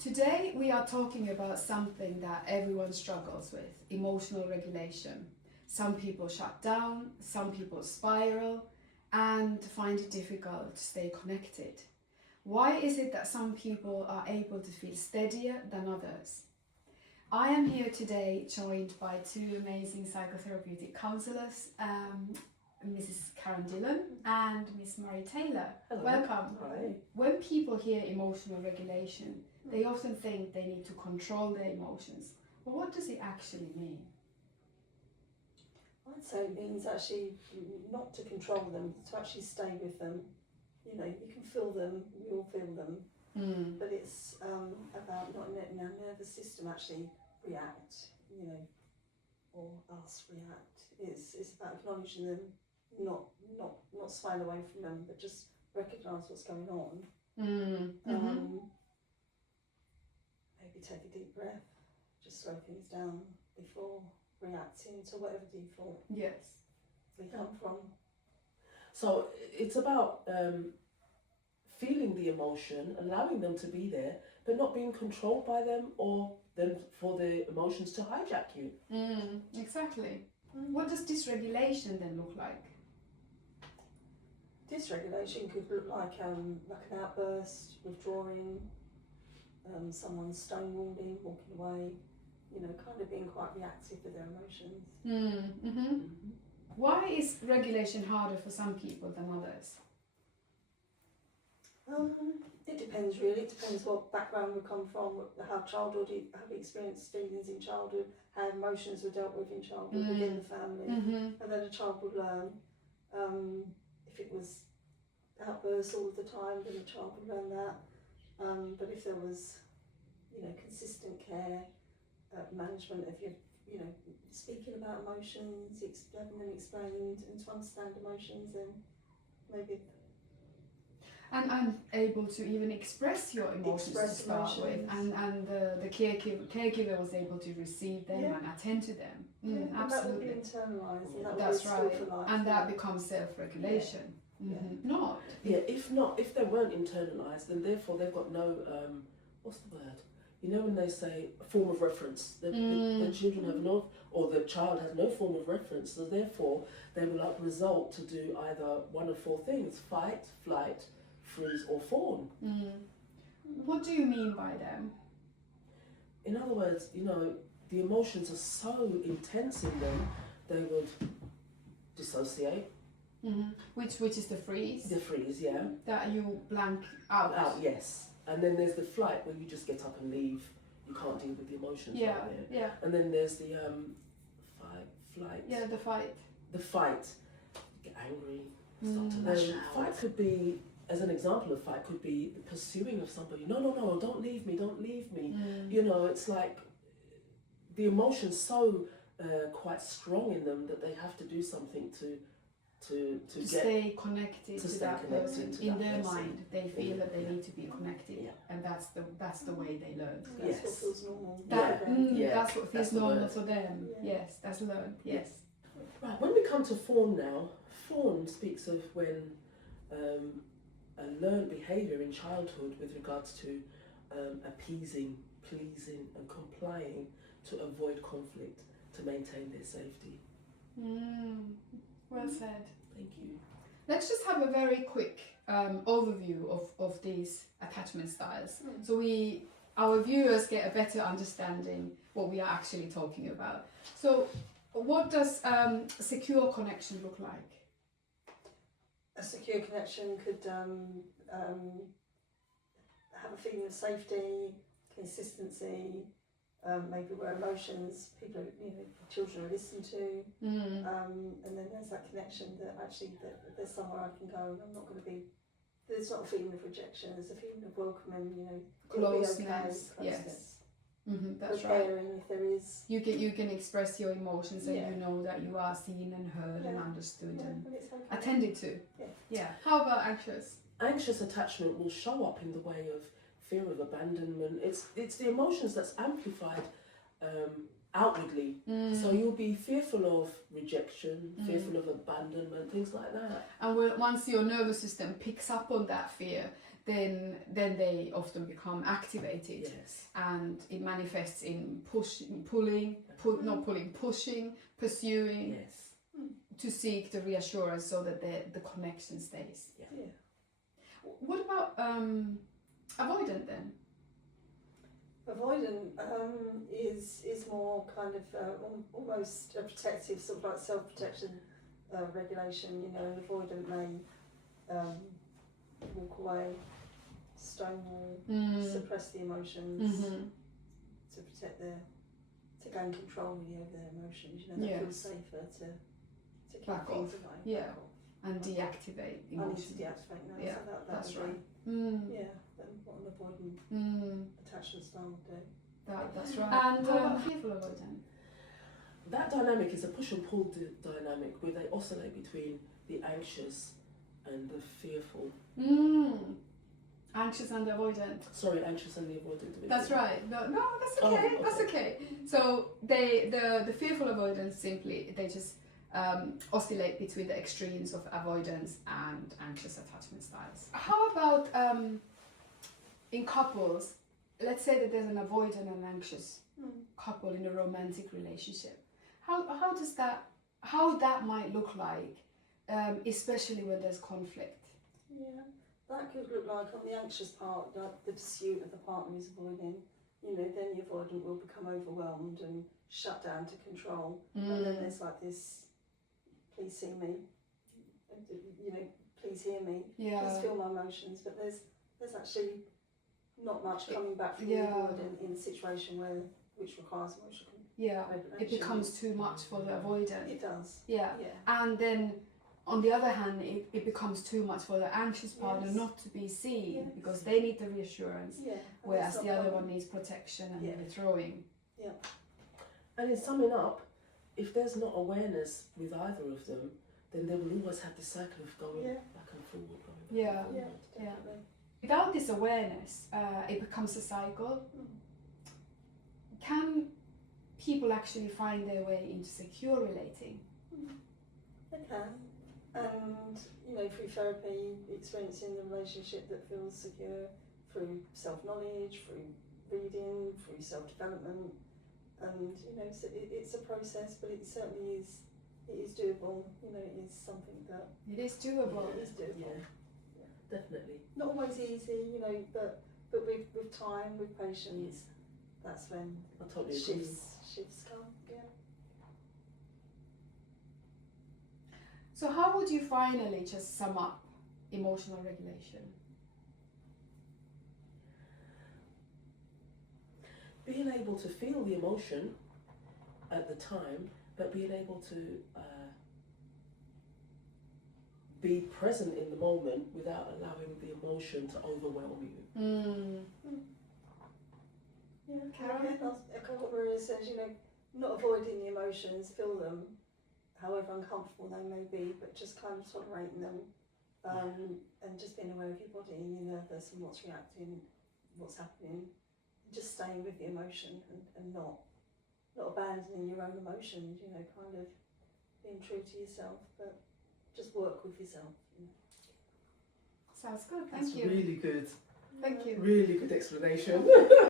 Today we are talking about something that everyone struggles with, emotional regulation. Some people shut down, some people spiral and find it difficult to stay connected. Why is it that some people are able to feel steadier than others? I am here today joined by two amazing psychotherapeutic counsellors, Mrs. Karen Dillon and Miss Murray Taylor. Hello. Welcome. Hi. When people hear emotional regulation, they often think they need to control their emotions. But what does it actually mean? I'd say it means actually not to control them, to actually stay with them. You know, you can feel them, we all feel them, but it's about not letting our nervous system actually react, you know, or us react. It's about acknowledging them, not swaying away from them, but just recognise what's going on. Maybe take a deep breath, just slow things down before reacting to whatever default we come from. So it's about feeling the emotion, allowing them to be there, but not being controlled by them or them for the emotions to hijack you. Exactly. What does dysregulation then look like? Dysregulation could look like an outburst, withdrawing, someone stonewalling, walking away, you know, kind of being quite reactive with their emotions. Why is regulation harder for some people than others? It depends really. It depends what background we come from, how we experienced feelings in childhood, how emotions were dealt with in childhood within the family, and then a child would learn. If it was outbursts all of the time, then the child would learn that. But if there was, you know, consistent care, management of your, you know, speaking about emotions, having them explained and to understand emotions, then maybe. And able to even express your emotions to start with, and the caregiver was able to receive them and attend to them. And that would be Absolutely. internalised, and that would That's be a skill right, for life. and that becomes self-regulation. Not. Yeah, if they weren't internalised, then therefore they've got no, what's the word? You know when they say form of reference, the children have no, or the child has no form of reference, so therefore they will result to do either one of four things: fight, flight, freeze or fawn. What do you mean by them? In other words, you know, the emotions are so intense in them, they would dissociate. Which is the freeze? The freeze, yeah. That you blank out. Yes. And then there's the flight where you just get up and leave. You can't deal with the emotions right there. Yeah. And then there's the flight. Yeah, the fight. The fight. Get angry, start to lash out. Fight could be, as an example of fight, could be the pursuing of somebody. No, don't leave me. You know, it's like the emotion's so quite strong in them that they have to do something to stay connected to that person. In their person. mind, they feel that they need to be connected, and that's the way they learn. That's what feels normal. That's what feels normal for them. Yeah. Yes, that's learned. Yes. Right, when we come to fawn now, fawn speaks of when a learned behaviour in childhood with regards to appeasing, pleasing and complying to avoid conflict, to maintain their safety. Well said. Thank you. Let's just have a very quick overview of these attachment styles, so our viewers get a better understanding what we are actually talking about. So, what does secure connection look like? A secure connection could have a feeling of safety, consistency, maybe where emotions, people, you know, children are listened to, and then there's that connection that actually that there's somewhere I can go and I'm not going to be. There's not a feeling of rejection. There's a feeling of welcoming, you know, Closeness. Okay, Yes. That's right. Caring if there is. You can express your emotions, and you know that you are seen and heard and understood and it's okay. attended to. Yeah. How about anxious? Anxious attachment will show up in the way of fear of abandonment. It's the emotions that's amplified outwardly. So you'll be fearful of rejection, fearful of abandonment, things like that. And once your nervous system picks up on that fear, then they often become activated, Yes. and it manifests in pushing, pursuing, Yes. to seek the reassurance so that the connection stays. Yeah. Yeah. What about avoidant then? Avoidant is more kind of almost a protective, sort of like self-protection regulation. You know, an avoidant may walk away, stonewall, suppress the emotions to protect to gain control really over their emotions. You know, they feel safer to keep Back things off. away. Yeah. Back off. And deactivate I need emotions. to deactivate now. Yeah, So that that's would right. be, yeah, then what an avoidant attachment style would do. That's right. And how about fearful avoidant? That dynamic is a push and pull dynamic where they oscillate between the anxious and the fearful. Anxious and avoidant. Sorry, anxious and the avoidant. That's right. No, that's okay. Oh, okay. That's okay. So the fearful avoidance simply they just oscillate between the extremes of avoidance and anxious attachment styles. How about in couples? Let's say that there's an avoidant and anxious couple in a romantic relationship. How that might look like, especially when there's conflict. Yeah, that could look like on the anxious part, like the pursuit of the partner is avoiding. You know, then the avoidant will become overwhelmed and shut down to control. And then there's like this, please see me, you know, please hear me, please feel my emotions. But there's actually not much coming back from the avoidant in a situation which requires emotional regulation. It becomes too much for the avoidant. It does. Yeah. And then on the other hand, it becomes too much for the anxious partner not to be seen because they need the reassurance, whereas the other one needs protection and withdrawing. Yeah. And in summing up, if there's not awareness with either of them, then they will always have this cycle of going back and forward. Definitely. Without this awareness, it becomes a cycle. Can people actually find their way into secure relating? They can. And, you know, through therapy, experiencing a relationship that feels secure, through self-knowledge, through reading, through self-development. And, you know, it's a process, but it certainly is, it is doable. You know, it is something that... It is doable. It is doable. Yeah, definitely. Not always easy, you know, but with time, with patience, that's when I totally agree. shifts come, So how would you finally just sum up emotional regulation? Being able to feel the emotion at the time, but being able to be present in the moment without allowing the emotion to overwhelm you. Yeah, I'll echo what Maria says, you know, not avoiding the emotions, feel them, however uncomfortable they may be, but just kind of tolerating them, and just being aware of your body and your nervous and what's reacting, what's happening, just staying with the emotion and not abandoning your own emotions, you know, kind of being true to yourself, but just work with yourself. You know. Sounds good, That's thank you. really good. Thank you. Really good explanation.